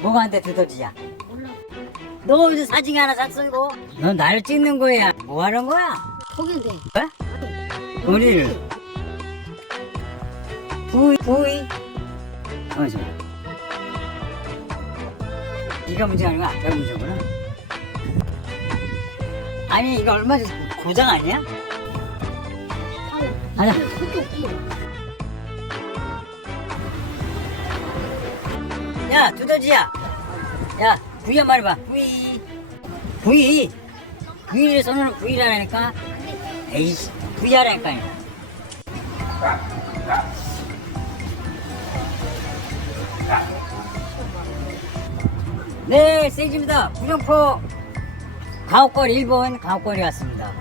뭐가 안돼 두더지야? 너 이제 사진 하나 샀어 이거? 너 나를 찍는 거야? 뭐 하는 거야? 거긴데. 어? 우리를 부이 부이 어저 네가 문제가 아니고 아까 문제구나 아니 이거 얼마 전 고장 아니야? 아니야 야 두더지야. 야 부이 한 마리 봐. 부이 부이 부이를 손으로 부이라니까? 에이씨 부이 하라니까. 네 세지입니다. 구룡포 가옥거리 1번 가옥거리 왔습니다.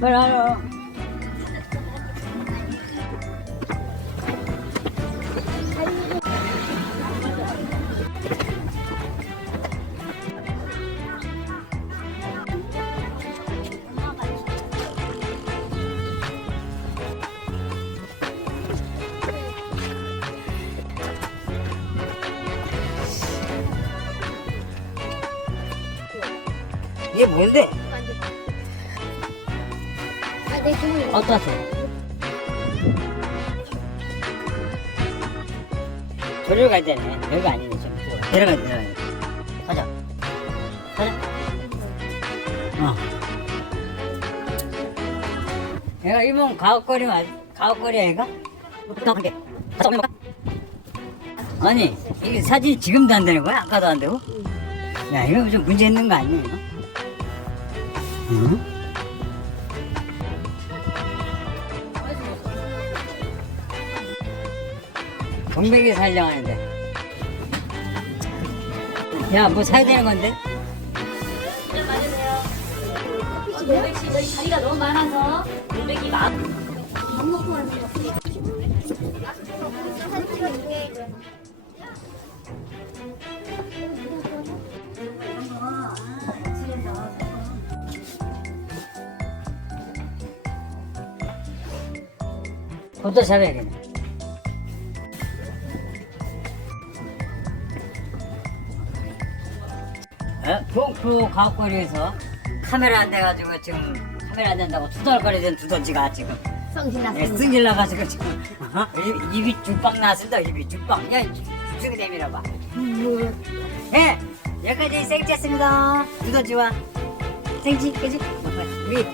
빨리 하 이게 뭔데? 아, 내 주문. 어떠세? 저리로 가야 되네. 여기 아니네, 좀. 내려가, 내려가. 가자. 가자. 어. 얘가 일본 가옥거리 맞, 가옥거리야, 얘가? 나 갈게. 가자, 가. 아니, 이게 사진이 지금도 안 되는 거야? 아까도 안 되고? 야, 이거 좀 문제 있는 거 이거? 응? 동백이 살려 하는데. 야, 뭐 사야 되는 건데? 동백 씨 저희 자리가 너무 많아서 동백이 만밥 먹고 하는 거. 포토샵이야겠네. 어? 프로 가옥거리에서 카메라 안 돼가지고 지금 카메라 안 된다고 투덜거리던 두더지가 지금 성질 예, 났습니다. 승질 나가지고 지금 어? 입- 입이 죽빵 났습니다 입이 죽빵 야 죽이 내밀어봐 예 여기까지 생지했습니다 두더지와 생지 그지 위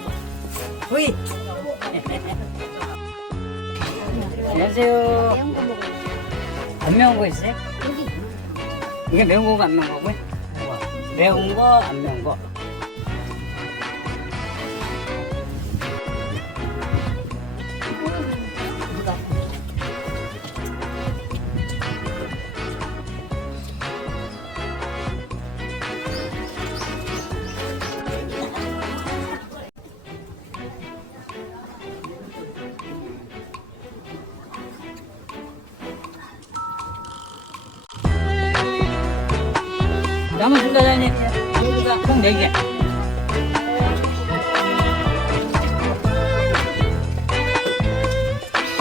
위. 안녕하세요 매운 거 먹어요. 안 매운 거 있어요? 여기. 이게 매운 거고 안 매운 거고요? 매운 거, 안 매운 거. 남은 순다장님 총 4개.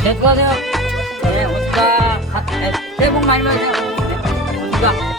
네, 수고하세요. 네, 오스카. 네, 새해 복 많이 받으세요. 네, 오스카.